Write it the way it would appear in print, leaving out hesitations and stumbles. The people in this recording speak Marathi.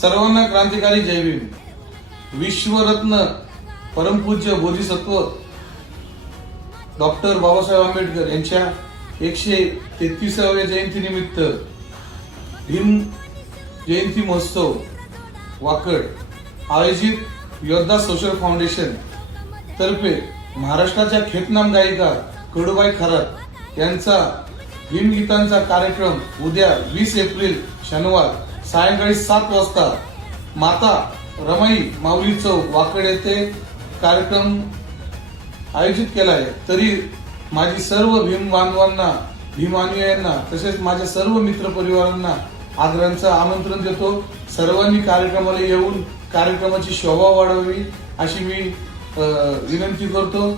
सर्वांना क्रांतिकारी जय भीम. विश्वरत्न परमपूज्य बोधिसत्व डॉक्टर बाबासाहेब आंबेडकर यांच्या 133व्या जयंतीनिमित्त भीम जयंती महोत्सव वाकड आयोजित योद्धा सोशल फाउंडेशन तर्फे महाराष्ट्राच्या ख्यातनाम गायिका कडूबाई खरात यांचा भीमगीतांचा कार्यक्रम उद्या 20 एप्रिल शनिवार सायंकाळी 7 वाजता माता रमाई माऊली चौक वाकड येथे कार्यक्रम आयोजित केला आहे. तरी माझी सर्व भीम बांधवांना भीम अनुयायांना तसेच माझ्या सर्व मित्र परिवारांना आदरांचं आमंत्रण देतो. सर्वांनी कार्यक्रमाला येऊन कार्यक्रमाची शोभा वाढवावी अशी मी विनंती करतो.